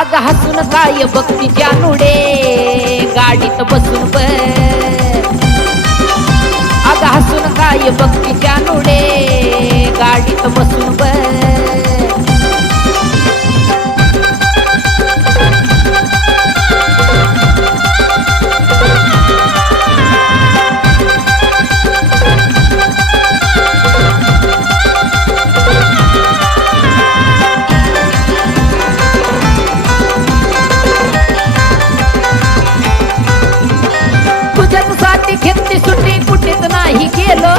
अग हसून काय बघती जानुडे गाडीत बसून बर अग हसून काय बघती जानुडे गाडीत बसून बर तुझ्यासाठी घेतली सुट्टी कुठेच नाही गेलो